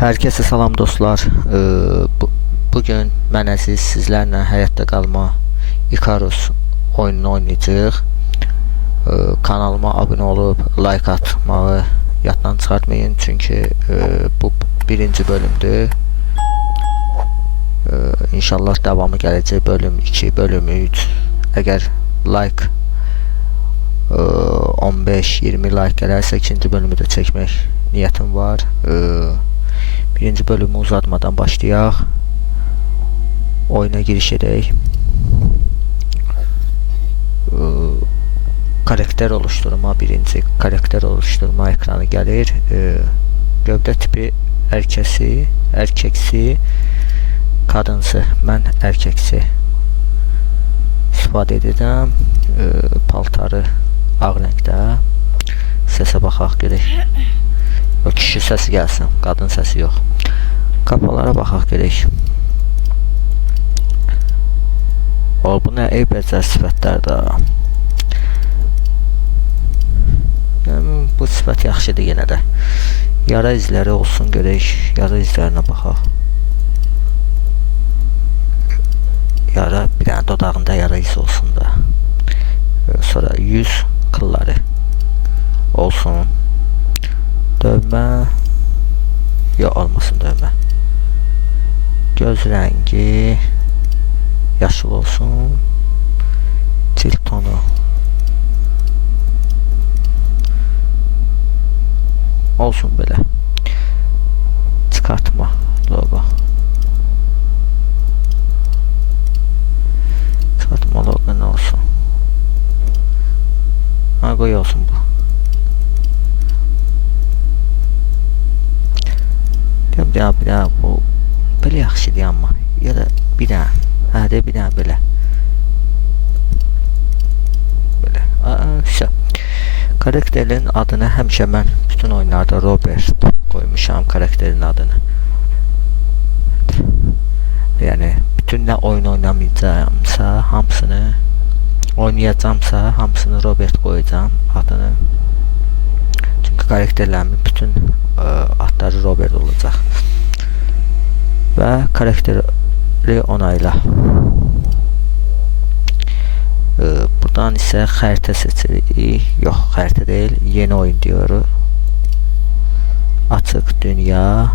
Herkese salam dostlar. Bugün mən əziz sizlərlə həyatda qalma Icarus oyununu oynayacağıq. Kanalıma abunə olub like atmağı yaddan çıxartmayın, çünki bu birinci bölümdür. İnşallah davamı gələcək, bölüm 2, bölüm 3. Əgər like 15-20 like gələrsə ikinci bölümü də çəkmək niyyətim var. Birinci bölümü uzatmadan başlayaq. Oyuna giriş edək. Karakter oluşturma, birinci karakter oluşturma ekranı gəlir. Gövdə tipi erkeksi, qadınsı. Mən erkeksi istifadə edirəm. Paltarı ağ rəngdə. Səsə baxaq gedək. O kişi səsi gəlsin, qadın səsi yox. Kapalara baxaq gedək. Bu nə eybəcər sifətlərdir. Bu sifət yaxşıdır yenə də. Yara izləri olsun, görək. Yara izlərinə baxaq. Yara, bir dənə dodağında yara izi olsun da. Sonra yüz kılları olsun. Dövmə yox, olmasın dövmə. Göz rəngi yaşıl olsun. Cilt tonu olsun belə. Çıxartma logo. Çıxartma logo nə olsun? Qoy olsun bu. Bir daha bu belə yaxşıdır, amma ya da bir daha bir daha belə karakterin adını həmişə mən bütün oyunlarda Robert qoymuşam karakterin adını. Yəni bütün nə oyun oynamayacağamsa hamısını, oynayacağamsa hamısını Robert qoyacağam adını. Çünki karakterlərimin bütün adları Robert olacaq. Və karakteri onayla. Buradan isə xəritə seçirik. Yox, xəritə deyil, yeni oyun diyoruz. Açıq dünya,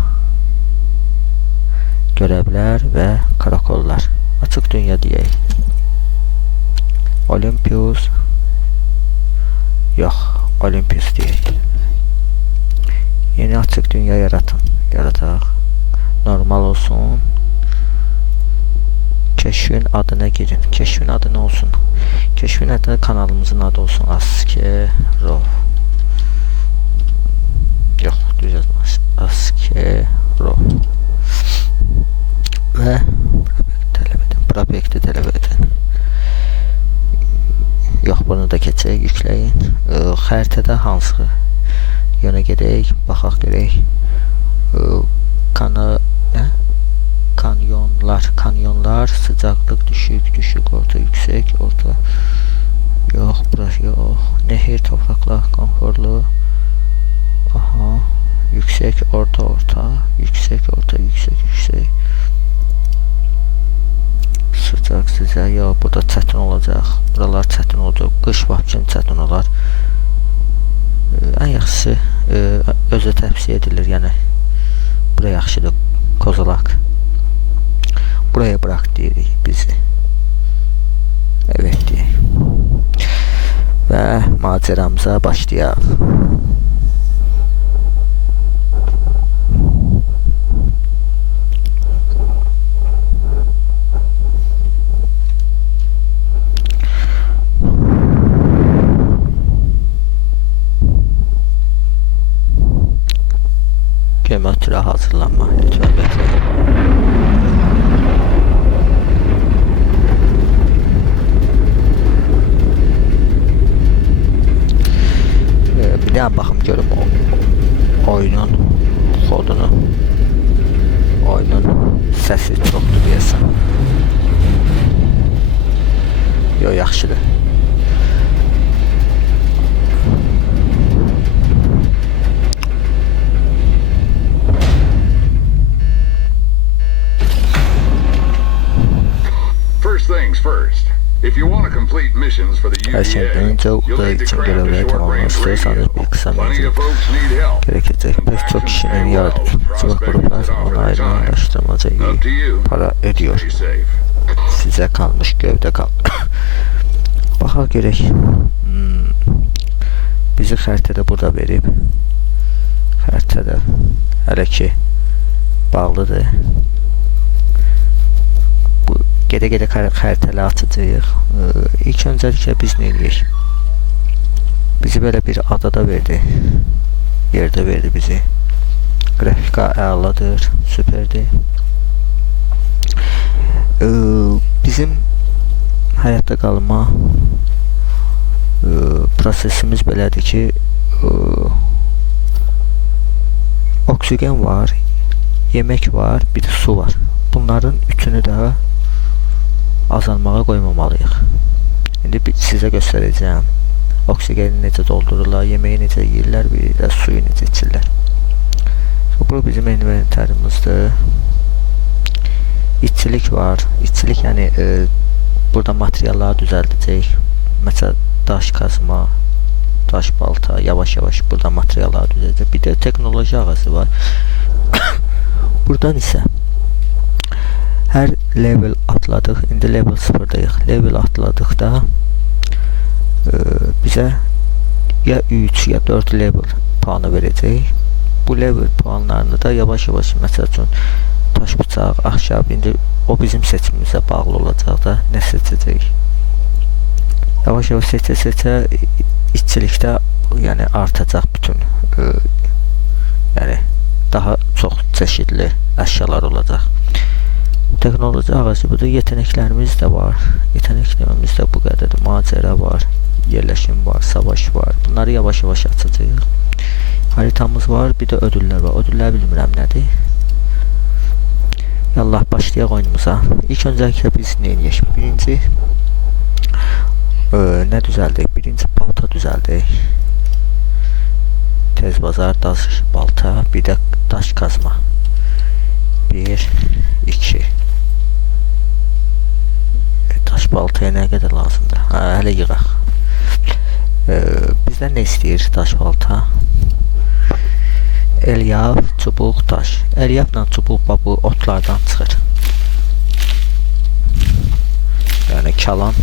görevlər və karakollar. Açıq dünya deyək. Olympus. Yox, Olympus deyək. Yeni açıq dünya yarataq. Normal olsun. Keşfin adına girin. Keşfin adı nə olsun? Keşfin adı kanalımızın adı olsun. Askero. Yox, düzəltməz. Askero. Və prospekti tələb edin. Yox, bunu da keçək, yükləyin. Xəritədə hansı yana gedək, baxaq görək. Kanyonlar, sıcaqlıq düşük, orta, yüksək, orta. Yox, burası yox. Nehir, torpaqlar, konforlu. Aha, yüksək, orta, yüksək, orta, yüksək. Sıcaq, yox, burada çətin olacaq. Buralar çətin olacaq. Qış vaxtı çətin olar. Ən yaxşısı özə təvsiyə edilir, yəni bura yaxşıdır, kozalaq. Buraya bırak deyirik bizi. Evet deyək. Və maceramıza başlayaq. Geometriyə hazırlanma, lütfen bekleyin. Bir daha baxım görüm oyunun kodunu. Oyunun səsi çoxdur deyəsən. Yox, yaxşıdır. First things first. If you want to complete missions for the Her şeyden UVA, önce you'll uzay need to için craft a görevleri short-range tamamlamak istiyorsanız radio. bir kısa Plenty menzil of folks need help. gerekecek. And Pek çok Paxton's kişinin pay well for yardımcılık prospectors gruplar that offer their onaylı time. araştırmaca iyi Up to you. para ödüyor. Stay safe. Size kalmış, gövde kal. Baxaq görək. Bizi xəritədə burada verib. Xəritədə hələ ki bağlıdır. Bu gedə-gedə xəritələri açacağıq. İlk öncəliklə biz nə edək? Bizi belə bir adada verdi. Yerdə verdi bizi. Qrafika əladır, süperdir. Bizim həyatda qalma prosesimiz belədir ki, oksigen var, yemək var, bir də su var. Bunların üçünü də azalmağa qoymamalıyıq. İndi sizə göstərəcəm. Oksigeni necə doldururlar, yeməyi necə yeyirlər, bir də suyu necə içirlər. Bu bizim inventarimizdir. İçilik var. İçilik yəni burada materialları düzəldəcək. Məsələn, daş kazma, daş balta, yavaş-yavaş burada materialları düzəldəcək. Bir də texnoloji ağacı var. Buradan isə hər level atladıq. İndi level 0-dayıq. Level atladıqda bizə ya 3 ya 4 level puanı verəcək. Bu level puanlarını da yavaş-yavaş, məsəl üçün taş bıçaq, ahşab, indi o bizim seçimimizə bağlı olacaq da nə seçəcək. Yavaş-yavaş seçə-seçə işçilikdə yəni artacaq bütün yəni daha çox çeşidli əşyalar olacaq. Texnoloji ağacı budur. Yeteneklərimiz də var. Yeteneklərimiz də bu qədərdir. Macəra var, yerləşim var, savaş var. Bunları yavaş-yavaş açacağıq. Haritamız var, bir də ödüllər var. Ödüllər bilmirəm nədir. Yallah, başlayaq oyunumuza. İlk öncəliklə biz nə edək? Birinci nə düzəldik? Birinci balta düzəldik. Tez bazar, daş balta, bir də daş kazma. 1, 2. Daş baltaya nə qədər lazımdır? Hələ yığaq. Bizdən nə istəyir daş balta? Elyaf, çubuq, daş. Elyafla çubuq bu otlardan çıxır. Yəni kalan.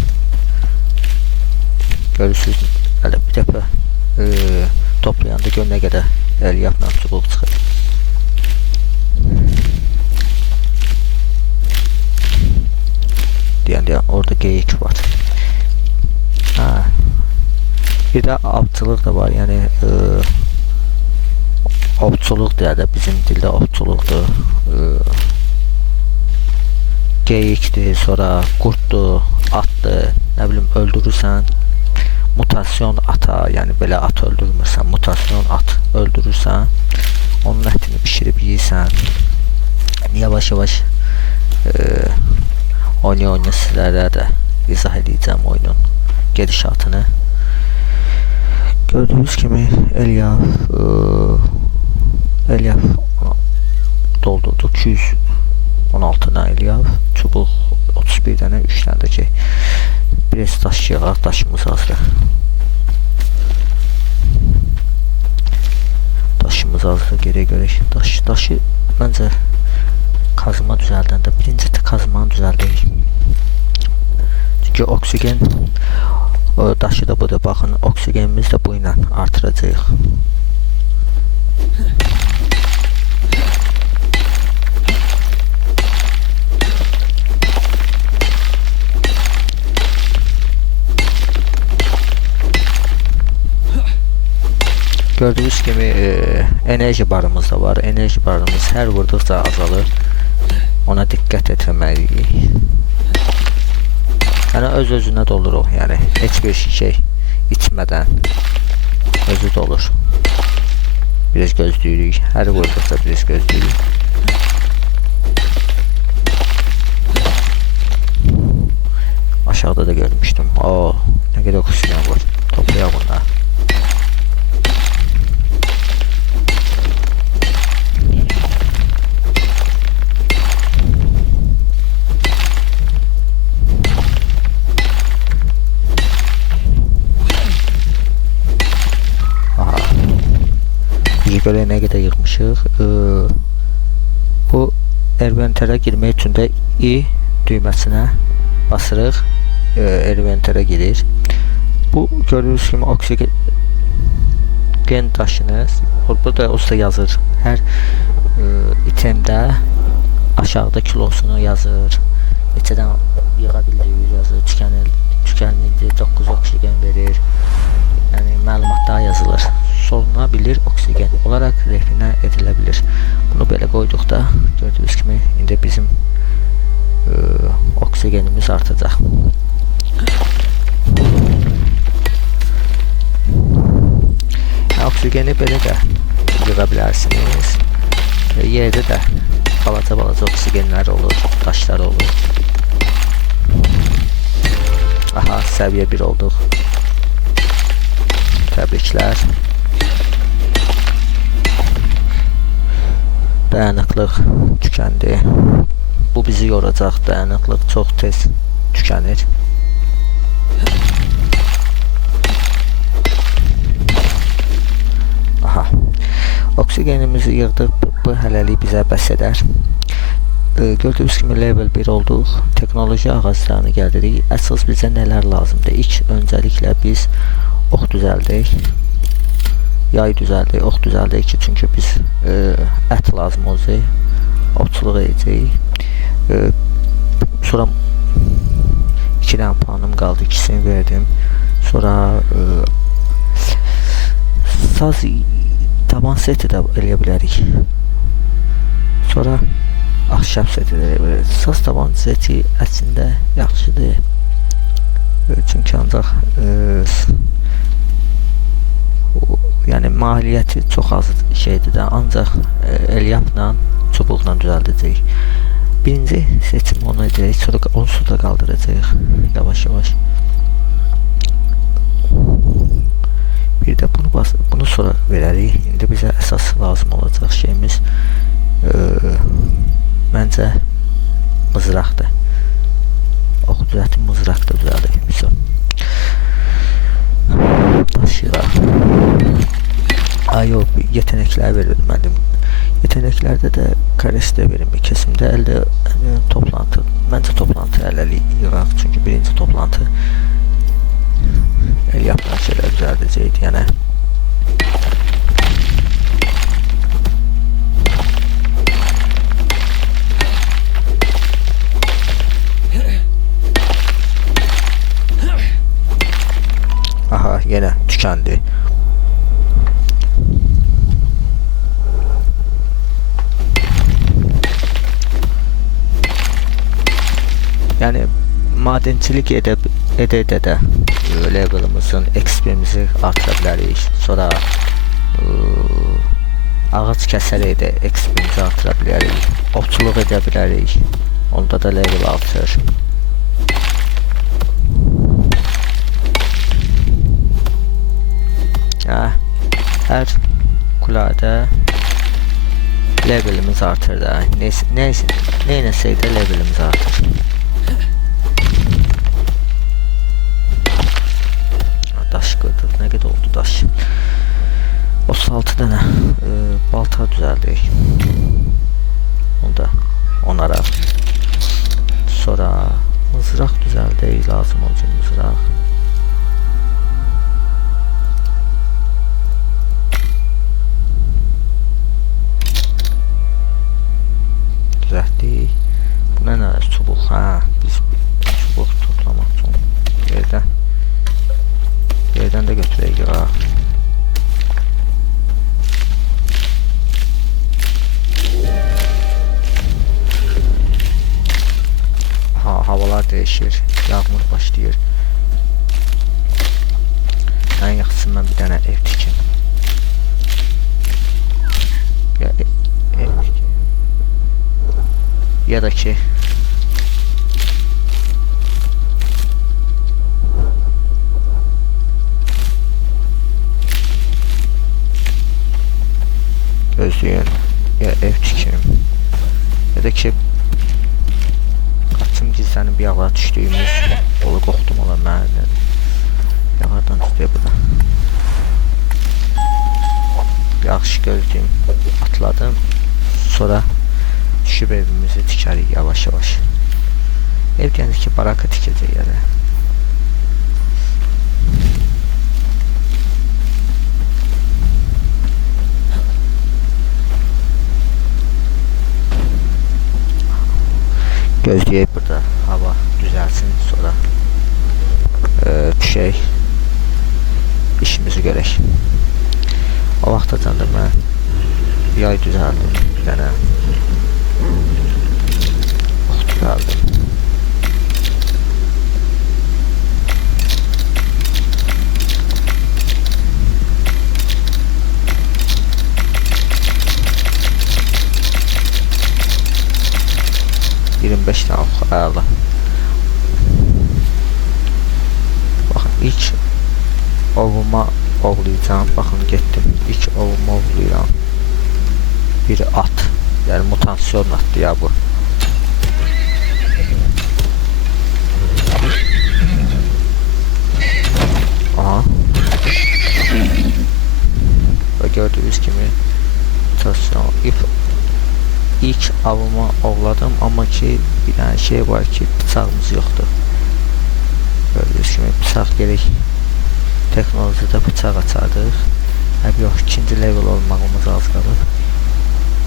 Görürsünüz, hələ bir dəfə toplayanda gör nə qədər elyafla çubuq çıxır. Deyəndə orada geyik var. Bir də avcılıq da var, yəni ovçuluq deyə də bizim dildə ovçuluqdur. Geyikdir, sonra qurtdur, atdır, nə bilim öldürürsən. Mutasyon ata, yəni belə at öldürmürsən, mutasyon at öldürürsən. Onun ətini pişirib yeyirsən. Yavaş-yavaş oyna sizlərə də izah edəcəm oyunun gedişatını. Gördüyünüz kimi elyaf doldurdu. 216 dənə elyaf, çubuq 31 dənə, 3 dənə də ki biraz daş yığaq, daşımız azdır. Daşımız azdır, geriyə görək. Daşı məncə kazma düzəldəndə birinci kazmanı düzəldək. Çünki oksigen daşı da budur. Baxın, oksigenimiz də bu ilə artıracaq. Gördüyünüz kimi enerji barımız da var. Enerji barımız hər vurduqca azalır. Ona diqqət etməliyik. Yəni öz-özünə doluruq. Yəni heç bir şey içmədən özü dolur. Biraz gözləyirik. Hər vurduqca biraz gözləyirik. Aşağıda da görmüşdüm. Nə qədər oksigen var. Toplayaq bunları. görək nə qədər yığmışıq. Bu inventor'a girmək üçün də I düyməsinə basırıq. Inventor'a girir. Bu gördüyünüz kimi oksigen daşını burada usta yazır. Hər itemdə aşağıda kilosunu yazır. Neçədən yığa bildiyi yazır. Tükənildi, 9 oksigen verir. Yəni məlumatlar yazılır. Solunabilir oksigen olaraq refinə edilə bilir. Bunu belə qoyduqda gördüyünüz kimi indi bizim oksigenimiz artacaq. Oksigeni belə də yığa bilərsiniz. Yerdə də balaca oksigenlər olur, daşlar olur. Aha, səviyyə 1 olduq. Təbriklər. Dayanıqlıq tükəndi. Bu bizi yoracaq. Dayanıqlıq çox tez tükənir. Aha. Oksigenimizi yığdıq. Bu hələlik bizə bəs edər. Gördüyünüz kimi level 1 olduq. Texnoloji ağaclarını gəldirik. Əsas bizə nələr lazımdır? İlk öncəliklə biz ox düzəldik. Yay düzəldik, ox düzəldik ki, çünki biz ət lazım olacaq. Ovçuluq edəcəyik. Sonra 2 dənə puanım qaldı, ikisini verdim. Sonra saz taban seti də eləyə bilərik. Sonra ahşap seti də eləyə bilərik. Saz taban seti əslində yaxşıdır. Çünki ancaq yəni maliyyəti çox az şeydir də, ancaq elyafla, çubuqla düzəldəcəyik. Birinci seçim onu edəcəyik, sonra onsuz da qaldıracağıq yavaş-yavaş. Bir də bunu sonra verərik. İndi bizə əsas lazım olacaq şeyimiz məncə mızraqdır. Ox düzəltib mızraq da düzəldik. Daşıyaq. Yox, yetenəklər verilmədim. Yetenəklərdə də kareste verilmə kesimdə əldə toplantı. Məncə toplantı hələlik yığaq, çünki birinci toplantı el yapılan şeyler düzəldəcəkdir. Yəni aha, yenə tükəndi. Yəni madencilik edə də level'ımızın XP-mizi artıra bilərik. Sonra ağac kəsərək də XP-mizi artıra bilərik. Ovçuluq edə bilərik. Onda da level artır. Hər kulada level'imiz artır da. Neynəsək də level'imiz artır. Daş qırdıq. Nə qədər oldu daş? 36 dənə balta düzəldik. Onu da onaraq. Sonra mızraq düzəldik. Lazım olacaq mızraq. Düzəltdik. Bu nə? Çubuq. Biz çubuq toplamaq üçün yerdən də götürək yığa. Havalar dəyişir, yağmur başlayır. Ən yaxşısı mən bir dənə ev tikim. Ya da ki gözləyin, ya ev tikim, ya da ki qaçım gizlənib yağlar düşdüyümüz olu qoxdum olan mənədir. Yağlardan tutuyor burada. Yağ yaxşı gördüyüm atladım. Sonra düşüb evimizi tikərik yavaş yavaş. Ev gəlir ki, baraka tikəcək yerə. Gözləyək burada hava düzəlsin, sonra düşək, işimizi görək. O vaxtacan da mən yay düzəldim, bir dənə ox düzəldim. Əla. Baxın, ilk ovuma ovlayacağım. Baxın, getdim. İlk ovuma ovlayıram. Bir at. Yəni mutasyon atdı ya bu. Aha. Və gördüyünüz kimi mutasyon. İlk avıma ovladım, amma ki bir dənə şey var ki, bıçağımız yoxdur. Gördüyünüz kimi bıçaq gerək. Texnolojide bıçaq açardıq. Həb yox, ikinci level olmağımız az qalır.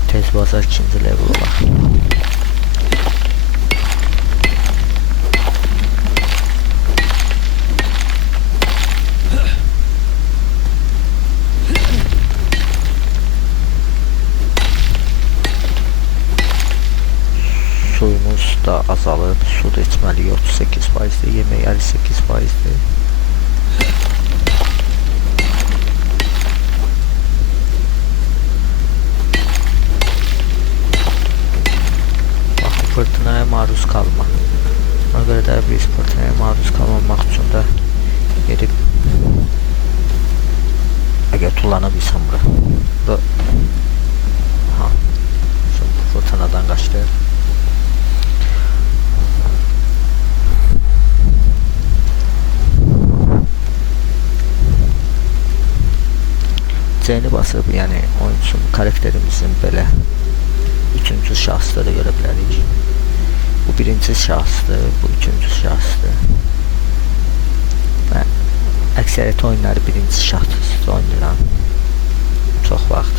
Tez bazar ikinci level olaq. Suyumuz da azalıb, su da içməliyik 38%, yemək 58%. Baxın, fırtınaya maruz qalma. Ona görə də biz fırtınaya maruz qalmamaq üçün də gedib əgər tullana bilsəm bura. Fırtınadan qaçdı. C-ni basıb, yəni oyunçunun karakterimizin belə üçüncü şahsda da görə bilərik. Bu birinci şahsdır, bu üçüncü şahsdır. Mən əksəriyyət oyunları birinci şahsda oynayıram. Çox vaxt.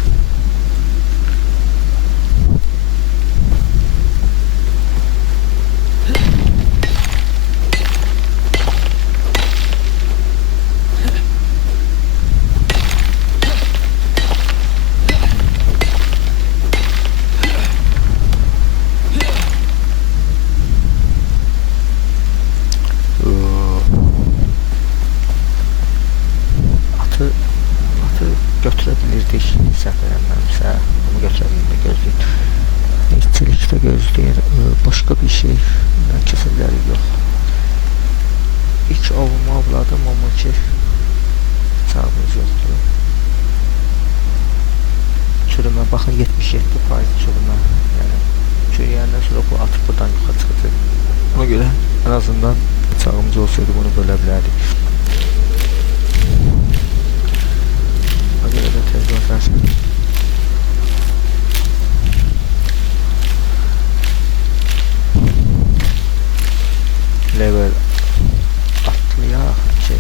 Götürə bilirdik, səhv eləmirəmsə, bunu götürə bilirdik, gözləyir. İşçilikdə gözləyir, başqa bir şey kəsə bilərik, yox. İlk ovumu avladım, amma ki, bıçağımız yoxdur. Çürümə, baxın, 77% çürümə. Yəni, çürüyəndən sonra bu atıb buradan yuxarı çıxacaq. Ona görə, ən azından bıçağımız olsaydı, bunu bölə bilərdik. Böyle de tez basar. Level atlayak ki.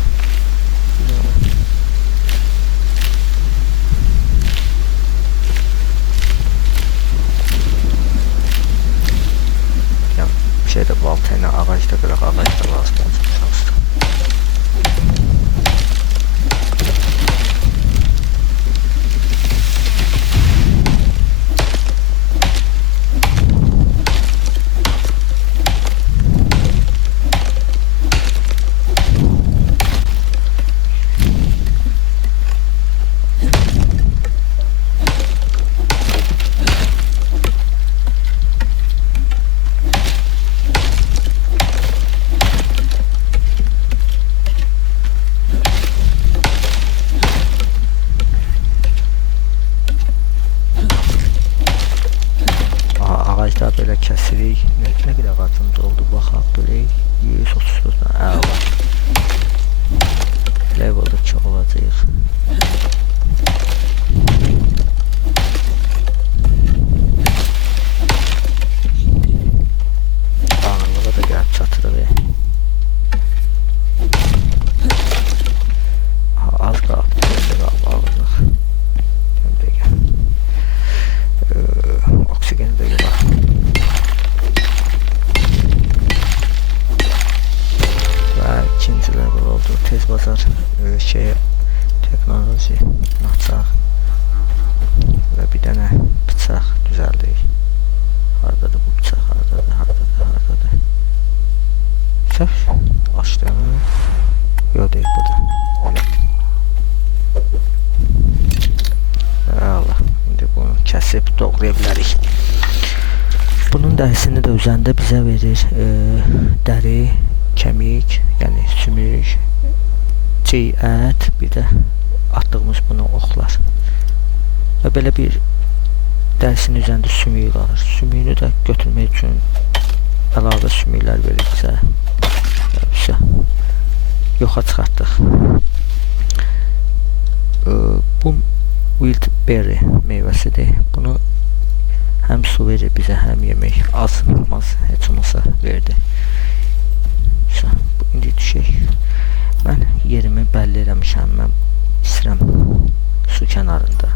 Ya şeyde baltayla ağaçta kıraq, ağaçda lazım olacaq. Ağaclar belə kəsirik. Nə qədər ağacımız oldu, baxaq belə 134 dənə. Əla. Level'da çox olacaq. İkinci level oldu. Tez bazar teknoloji açaq və bir dənə bıçaq düzəldik. Haradadır bu bıçaq? Haradadır? Bıçaq açdım. Yox deyil burada. Allah, indi bunu kəsib doğraya bilərik. Bunun dərisini də üzərində bizə verir dəri, kemik, yəni sümük, çiğ ət, bir də atdığımız bunu oxlar. Və belə bir dərisinin üzərində sümüyü qalır. Sümüyünü də götürmək üçün əlavə sümüklər verir bizə. Yoxa çıxartdıq. Bu wildberry meyvəsidir. Bunu həm su verir bizə, həm yemək az heç olmasa verdi. İndi düşək. Mən yerimi bəlli eləmişəm. Mən istəyirəm su kənarında,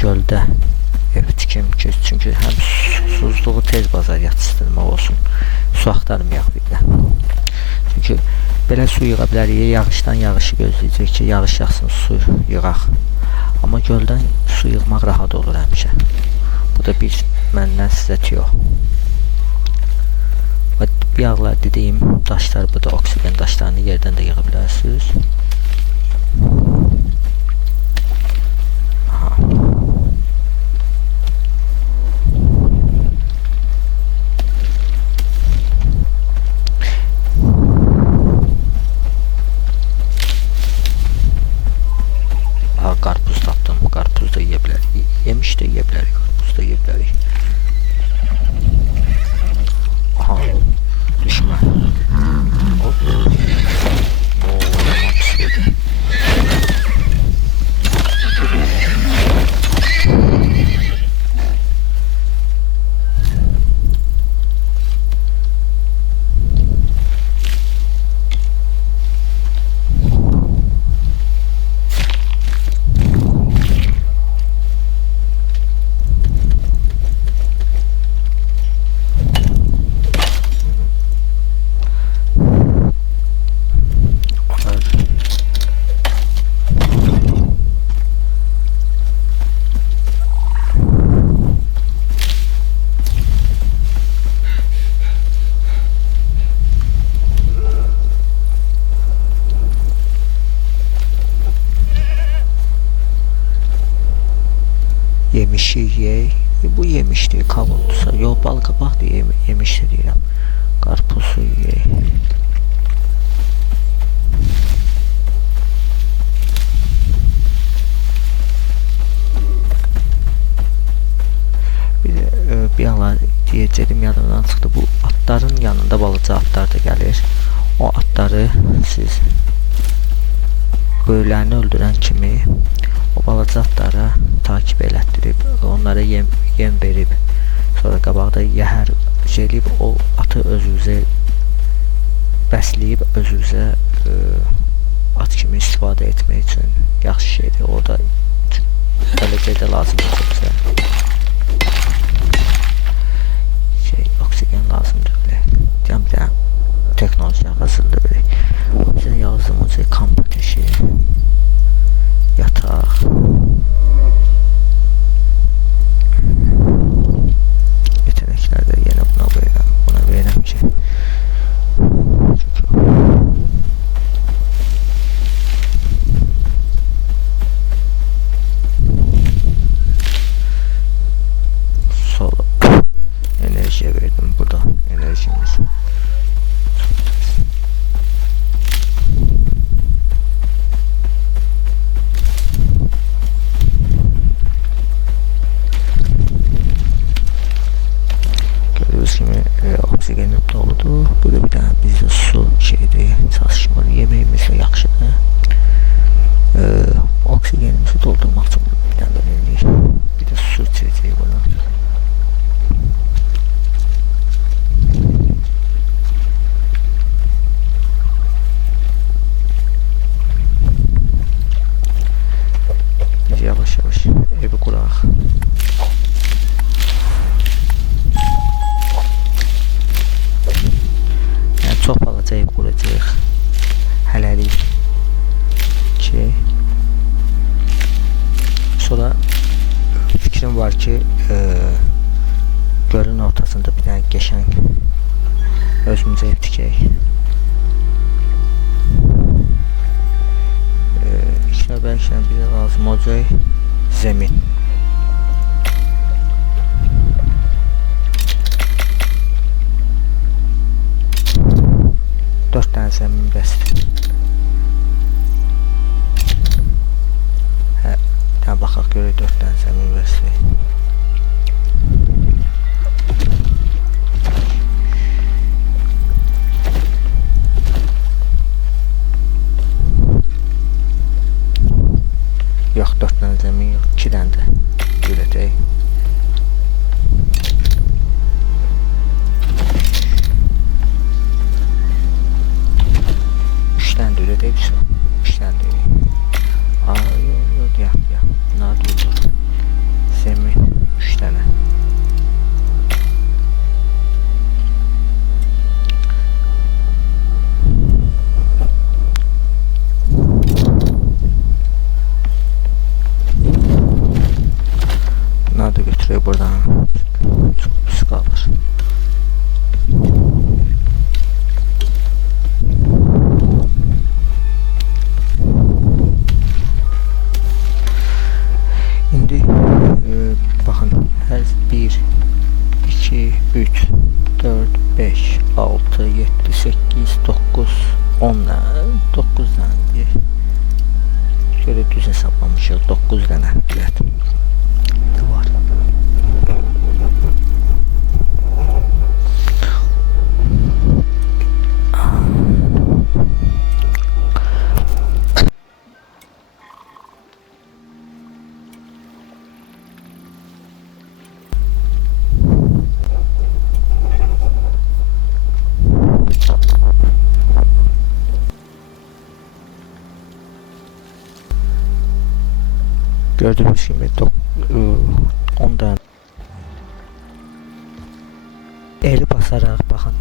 göldə ev tikim ki, çünki həm susuzluğu tez bazar yatışdırmaq olsun. Su axtarmayaq bir də. Çünki belə su yığa bilərik. Yağışdan yağışı gözləyəcək ki, yağış yaxsın, su yığaq. Amma göldən su yığmaq rahat olur həmişə. Bu da bir məndən sizə tüyo. Bir yağlar dediyim daşlar, bu da oksigen daşlarını yerdən də yığa bilərsiniz. Qarpuz tapdım. Qarpuz da yeyə bilərik. Yemiş də yeyə bilərik. Qarpuz da yeyə bilərik. Aha. Düşmə. Hop. Yaman pis oldu. Yemişi yey. Bu yemişdir, kavundusa. Yox, bal qabaqdır, yemişdir deyirəm. Qarpuzu yey. Bir anlar deyəcəyim yadımdan çıxdı. Bu atların yanında balaca atlar da gəlir. O atları siz böyüklərini öldürən kimi o balaca atlara takip elətdirib, onlara yem verib, sonra qabaqda yəhər eləyib, o atı özünüzə bəsləyib, özünüzə at kimi istifadə etmək üçün yaxşı şeydir. O da gələcəkdə lazımdır bizə. Oksigen lazımdır belə. Deyəm bir texnoloji ağasıdır belə. Bizə yazdım o kamp ateşi, yataq. Yetenəklərdə yenə buna verirəm ki, solo enerjiyə verdim burada enerjimiz. Gördüğünüz gibi oksigenim doludur. Burada bir tane bizde su şeydi, çalışmalı yemeğimizle yaxşıdır. Oksigenimizi doldurmaq üçün bir tane veririk. Bir de su içəcəyik buna. Biz yavaş yavaş evi quraq. Yəni çox acayip quracaq. Hələlik ki, sonra fikrim var ki, gölün ortasında bir dənə qəşəng özümüzə ev tikək. İlk növbəliklə bizə lazım olacaq zəmin. Dörd dənə zəmin bəsdir. Hə, bir dənə baxaq görək, 4 dənə zəmin bəsdir. Yox, 4 dənə zəmin yox, 2 dənə də ürətək. Bunları da götürək buradan. Çox pis qalır. İndi baxın, hər 1, 2, 3, 4, 5, 6, 7, 8, 9, 10 dənə, 9 dənə deyək. Şöyle düz hesaplamışıq, 9 dənə bilət var. Gördüğünüz gibi 10 tane eli basarak bakın.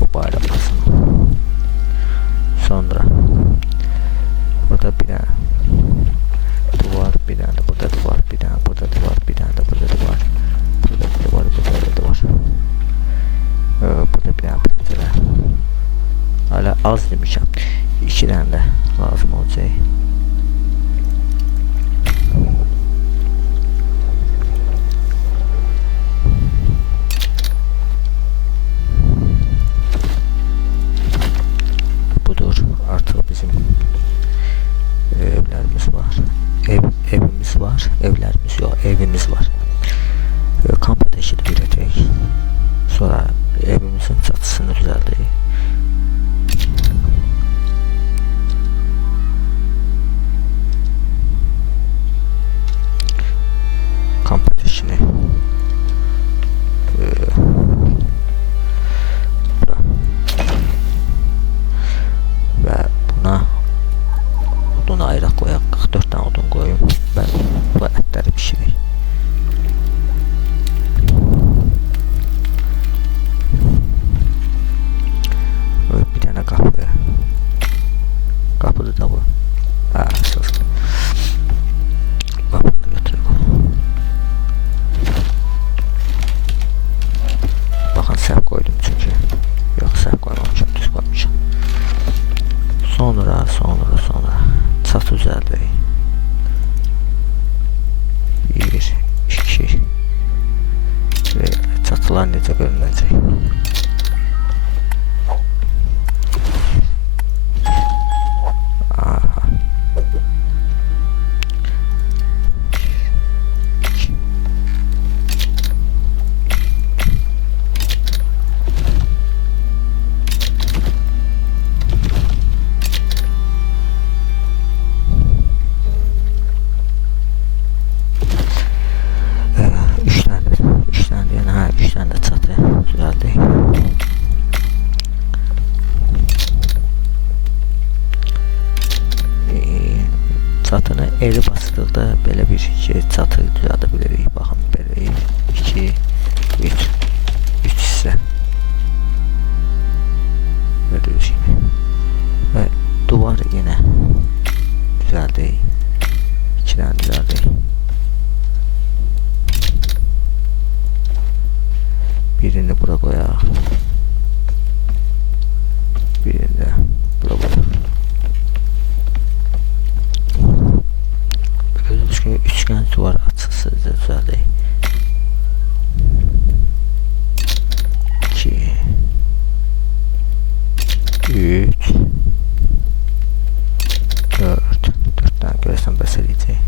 Bu bayramasın. Sonra burada bir tane duvar, bir tane de burada duvar, bir tane burada duvar, bir tane de burada duvar, burada duvar, burada duvar. Burada bir tane pencere. Hala az demişim. 2 tane de lazım olacak. Artık bizim evlerimiz var. Evimiz var. Evlerimiz yok. Evimiz var. Kamp ateşi de üretək. Sonra evimizin çatısını düzəldək. Kamp ateşini və buna odun ayrıq qoyaq, 44 tane odun qoyum və bu ətləri pişirək. Bir tane qapı, qapıdır da bu. Söz qapını da götürək. Baxın, səhv qoydum çünki. Yox, səhv qoymamışam, düz qoymuşam. Sonra çat düzəldək. 1, 2 və çatılar necə görünəcək. Aha. çatını eri basdıqda belə bir şey çatı düzəldə bilirik. Baxın, belə 2, 3 hissə. Gördüyünüz kimi. Və duvarı yenə düzəldik. 2 dənə düzəldik. Birini bura qoyaq. Birini də bura qoyaq. Gördüyünüz kimi üçgən duvar açıqsız düzəldik. 2 3 4 dənə görəsən bəs eləyəcək.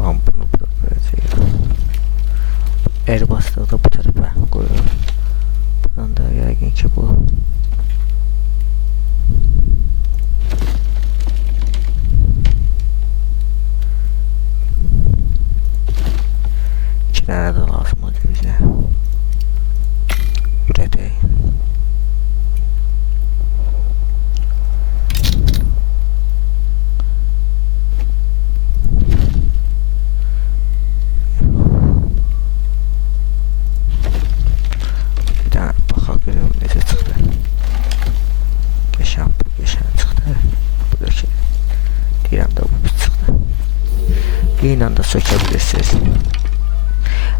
Amma bunu bura qoyacaq. Eri basdıqda bu tərəfə qoyuyorum. Buradan da yəqin ki bu iki dənə də lazım olacaq bizə. Ürədək. Necə çıxdı? Qəşən çıxdı. Buradakı deyirəm də bu çıxdı. Yenə də sökə bilirsiniz.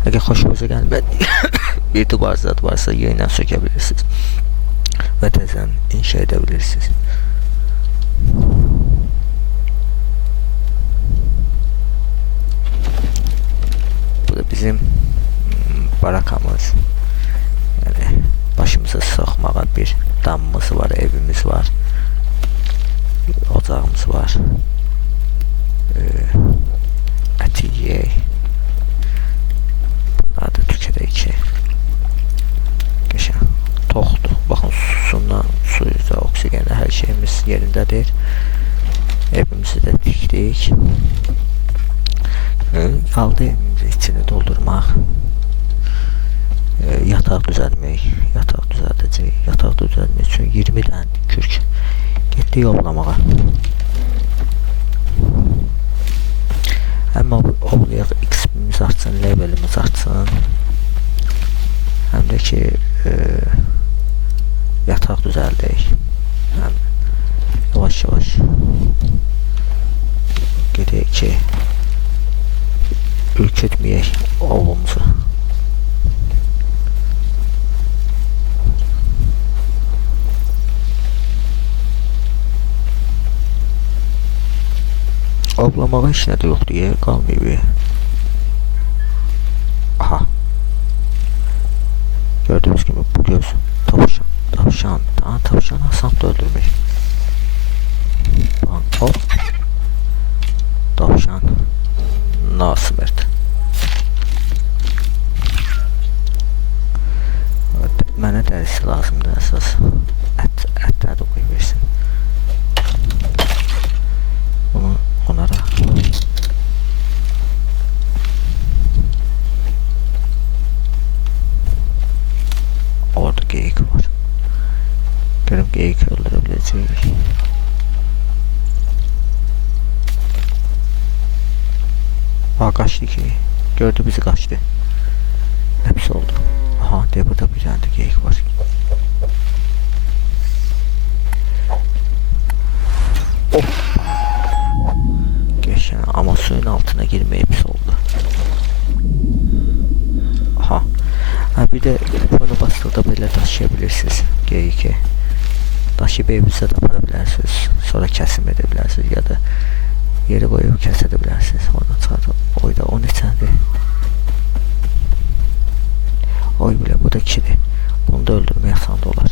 Əgər xoşunuza gəlmədi bir duvar zad varsa yenə sökə bilirsiniz və təzədən inşa edə bilirsiniz. Bu da bizim barakamız. Yəni başımıza sıxmağa bir damımız var, evimiz var, ocağımız var. Əti yeyək. Bunları da tükədək ki, qəşən toxdur. Baxın, susundan, suyuda, oksigenlə hər şeyimiz yerindədir. Evimizi də tikdik. Qaldı evimizi içini doldurmaq. Yataq düzəltmək, yataq düzəldəcək. Yataq düzəltmək üçün 20 dənə kürk getdi yollamağa. Həm ovlayaq XP-miz artsın, levelimiz artsın. Həm də ki yataq düzəldək. Həm yavaş-yavaş gedək ki ürkütməyək ovumuzu. Oblamağa heç nə də yoxdur, qalmayıb. Aha. Gördüyünüz kimi bu göz tavşan. Tavşanı asandı öldürmək. Hop. Tavşan. Nasmert. Mənə dərisi lazımdır əsas. Ətlər də qoyub versin. Bunu onlara orada geyik var. Görüm geyik öldürebileceğiz. Kaçtı ki. Gördü bizi, kaçtı. Hepsi oldu. Aha, de burada bir tane de geyik var. Of. Geçen ama suyun altına girmeyip oldu. Aha. Ha, bir de bunu bastıqda belə daşıyabilirsiniz G2. Daşıyıb evinizə də apara bilərsiniz. Sonra kəsim edə bilərsiniz ya da yeri qoyub kəsə də bilərsiniz. Oradan çıxardım. Oyda 10 içəndir. Oy bile, bu da 2'dir. Bunu da öldürmeye asan da olar.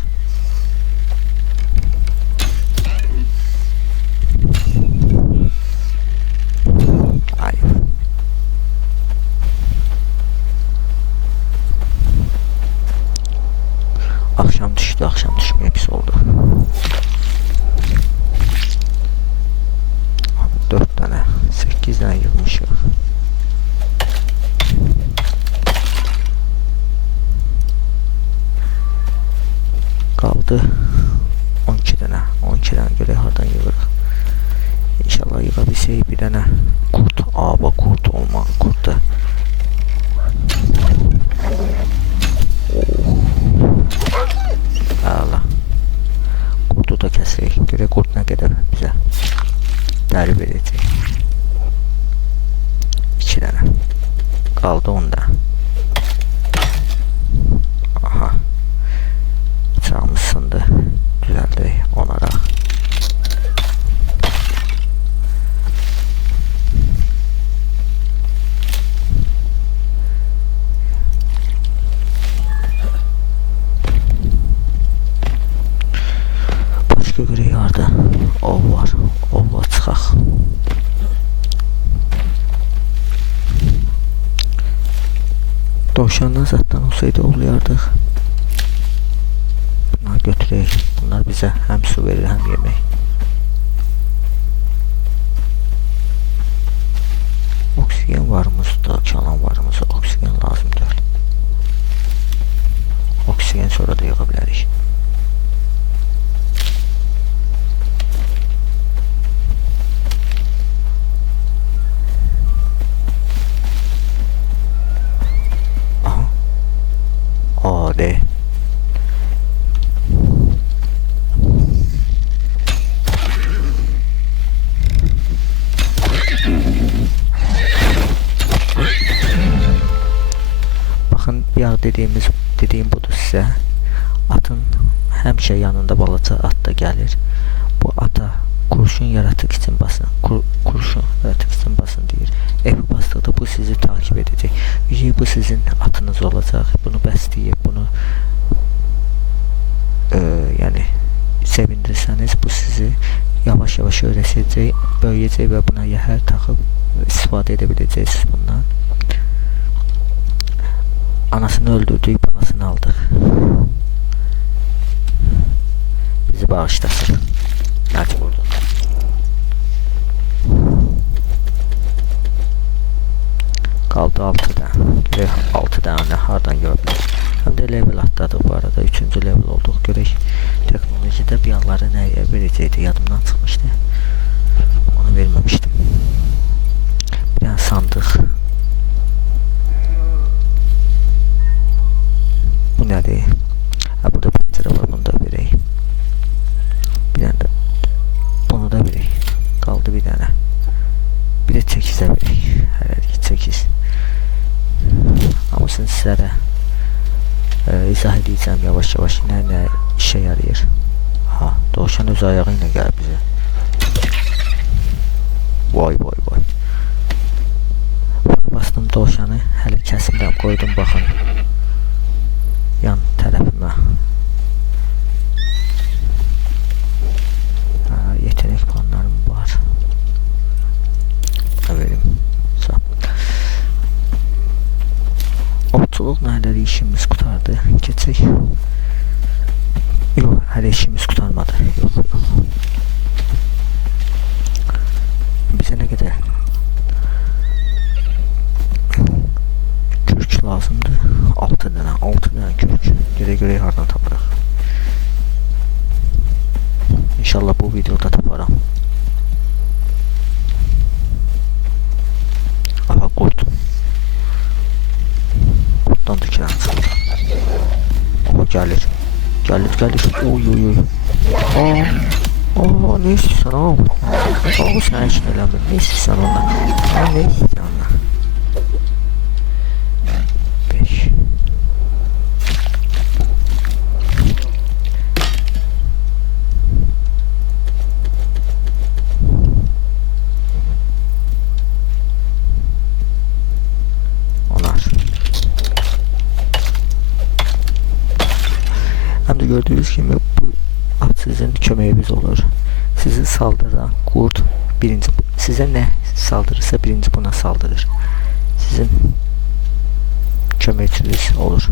Ay. Akşam düştü, akşam düşmeye pis oldu. 4 tane, 8 tane yığmışıq. Qaldı 12 dənə, 12 2 dənə görək hardan yığırıq. İnşallah yığa bilsək bir dənə qurt. Aba qurt olmaq, qurtda. Əla. Qurtu da kəsirik. Görək qurt nə qədər bizə dəri verəcək. 2 dənə. Qaldı 10 dənə. Aha. Bıçağımız sındı. Düzəldik. Onaraq. Başqa görək harda ov var. Ovla çıxaq. Dovşandan zaten olsaydı ovlayardıq. Bunları götürək. Bunlar bizə həm su verir, həm yemək. Oksigen varımızda, kalan varımızda oksigen lazım deyil. Oksigen sonra da yığa bilərik. De. Baxın, yağ dediyim budur sizə. Atın həmişə yanında balaca at da gəlir. Bu ata kurşun yaratıq üçün basın. Kurşun yaratıq üçün basın deyir. F basdıqda bu sizi takip edəcək. Bu sizin atınız olacaq. Bunu bəsləyib, bunu yəni sevindirsəniz, bu sizi yavaş-yavaş öyrəşəcək, böyüyəcək və buna yəhər taxıb istifadə edə biləcəksiniz bundan. Anasını öldürdük, balasını aldıq. Bizi bağışlasın. Məcburdur. Qaldı 6 dənə. 6 dənə hardan görə bilir. Həm də level atladıq bu arada. 3-cü level olduq. Görək texnolojide bir anları nəyə verəcəkdi. Yadımdan çıxmışdı. Onu verməmişdim. Bir dənə sandıq. Bu nədir? Burada pəncərə var. Bunu da verək. Bir dənə də bunu da verək. Qaldı bir dənə. Bir də 8'ə verək. Hələlik 8. Hamısını sizə də izah edəcəm yavaş-yavaş nə işə yarayır. Ha, dovşan öz ayağı ilə gəlib bizə. Vay vay vay. Bunu bastım dovşanı, hələ kəsimdən qoydum, baxın. Yan tərəfimə. Yetenek puanlarım var. Verim. Ovçuluq nələri işimiz qutardı. Keçək. Yox, hələ işimiz qutarmadı. Yox, yox. Bizə nə qədər kürk lazımdır? 6 dənə kürk. Görə hardan tapırıq. İnşallah bu videoda taparam. Aha, qurt. Qurtdan da 2 dənə çıxır. Aha, gəlir. Gəlir. Oy oy oy. Aa, nə istəyirsən o? O sən işin eləmir. Nə istəyirsən ondan? Nə istəyirsən ondan? 5. Həm də gördüyünüz kimi bu at sizin köməyiniz olur. Sizi saldıran qurd sizə nə saldırırsa birinci buna saldırır. Sizin köməkçiniz olur.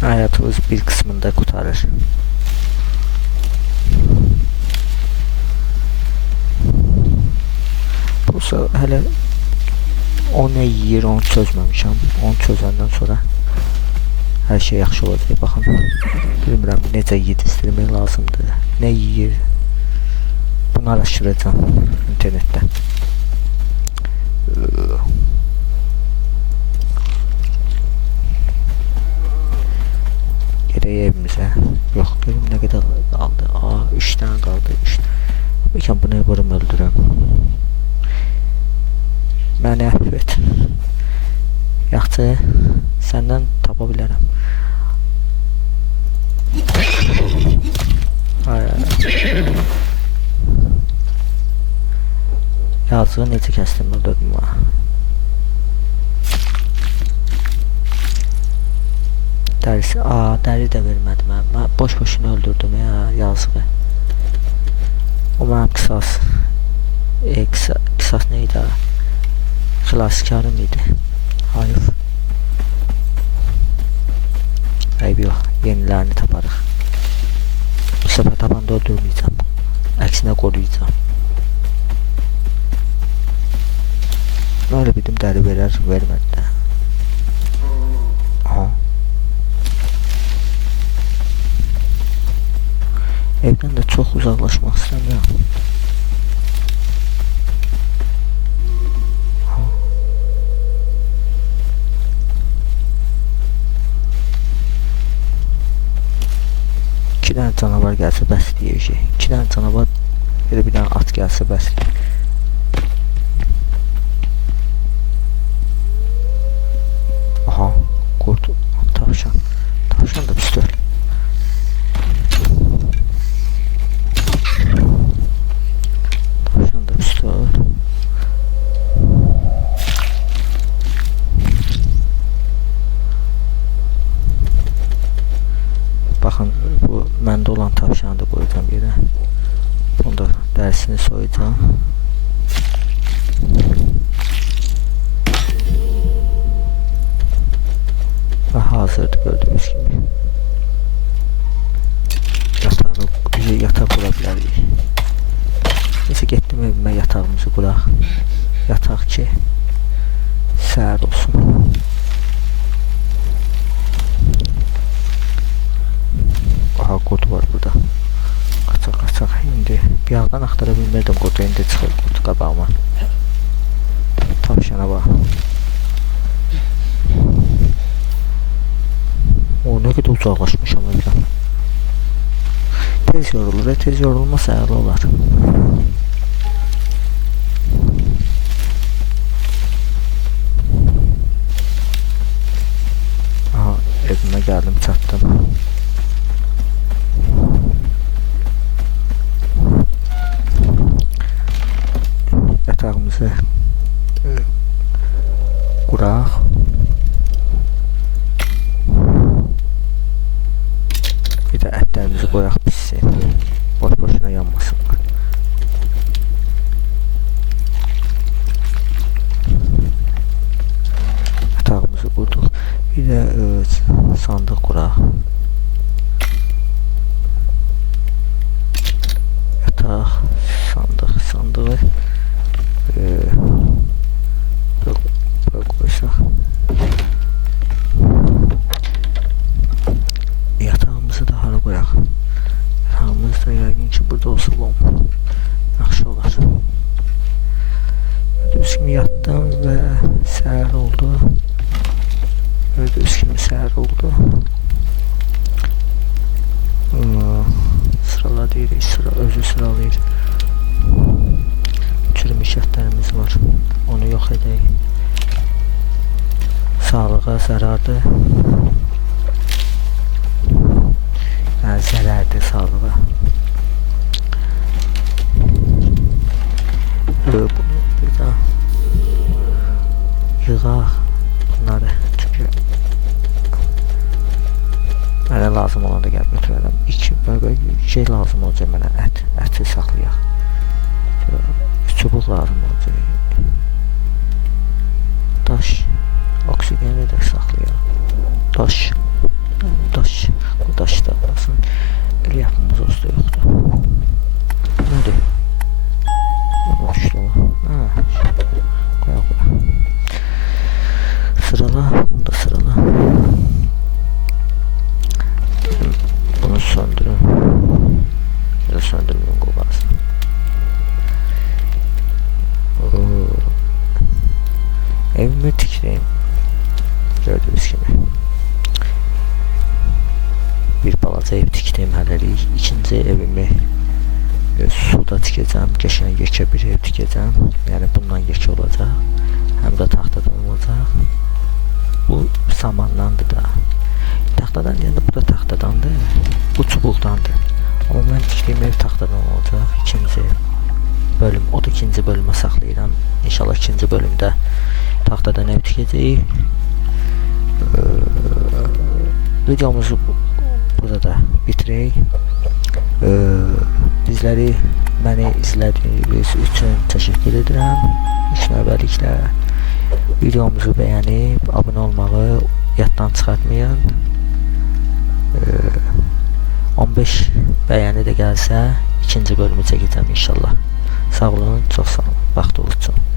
Həyatınız bir qismında qurtarır. Bu hələ o nə yiyir, onu çözməmişəm. Onu çözəndən sonra hər şey yaxşı olacaq. Baxın. Bilmirəm necə yedizdirmək lazımdır. Nə yeyir? Bunu araşdıracağam internetdə. Gedək evimizə. Yox, görüm nə qədər qaldı. 3 dənə qaldı. Bəlkə bunu vurum öldürüm. Məni əfv et. Yaxşı, səndən tapa bilərəm. Yazığı necə kəsdim, öldürdüm ha. Dərisi, dəri də vermədim mən. Mən boş-boşuna öldürdüm ya, yazığı. O mənim qisas. Qisas neydi ha? Klaskarım idi. Hayır. Ayıb yox, yenilərini taparıq. Bu səfər tapanda öldürməyəcəm. Əksinə qoruyacağım. Öyle bildim dəri verər, vermədi də. Aha. Evdən də çox uzaqlaşmaq istəmirəm. İki dənə canavar gəlsə bəs deyəcək. 2 dənə canavar, bir dənə at gəlsə bəs deyəcək. Aha, kurt, tavşan. Tavşan da pistol. Tavşan da pistol. Baxın, bu məndə olan tavşanı da qoyacağım yerə. Bunu da dərisini soyacağım. Və hazırdır gördüyünüz kimi. Yataq qura bilərik. Neyse, getdim evimə, yatağımızı quraq. Yataq ki, səhər olsun. Aha, qurd var burada. Qaçaq. İndi bir yandan axtara bilmirdim qurdu, indi çıxır qurd qabağıma. Tavşana bax. O nə qədər uzaqlaşmışam evdən. Tez yorulur və tez yorulmasa əla olar. Aha, evimə gəldim, çatdım. Yatağımızı quraq. Bir də ətlərimizi qoyaq pişsin. Boş-boşuna yanmasınlar. Yatağımızı qurduq. Bir də sandıq quraq. Yataq, sandığı bura qoysaq. Yatağımızı da hara qoyaq. Yatağımız da yəqin ki burada olsa yaxşı olar. Gördüyünüz kimi yatdım və səhər oldu. Gördüyünüz kimi səhər oldu. Sırala deyirik, özü sıralayır. Çürümüş ətlərimiz var. Onu yox edək. Sağlığa zərardır. Zərərdir sağlığa. Bunu bir daha yığaq bunları. Çünki mənə lazım olanda gəlib götürərəm. 2 şey lazım olacaq mənə, əti saxlayaq. Çubuq lazım olacaq. Daş, oksigeni də saxlayaq. Daş da qalsın. El yapımız olsa yoxdur. Nədir? Yox, düşdü o. Qoyaq. Sırala, bunu da sırala. evimi tikdim. Gördüyünüz kimi. Bir balaca ev tikdim hələlik. İkinci evimi suda tikəcəm. Qəşəng yekə bir ev tikəcəm. Yəni bundan yekə olacaq. Həm də taxtadan olacaq. Bu samandandır da. Taxtadan deyəndə bu da taxtadandır. Bu çubuqdandır. Amma mən tikdiyim ev taxtadan olacaq. İkinci bölüm, o da ikinci bölümə saxlayıram. İnşallah ikinci bölümdə taxtadan ev tikəcəyik. Videomuzu burada da bitirək. Bizləri məni izlədiyiniz üçün təşəkkür edirəm. İlk növbəliklə videomuzu bəyənib abunə olmağı yaddan çıxartmayın. 15 bəyəni də gəlsə ikinci bölümü çəkəcəm inşallah. Sağ olun, çox sağ olun. Vaxtınız üçün.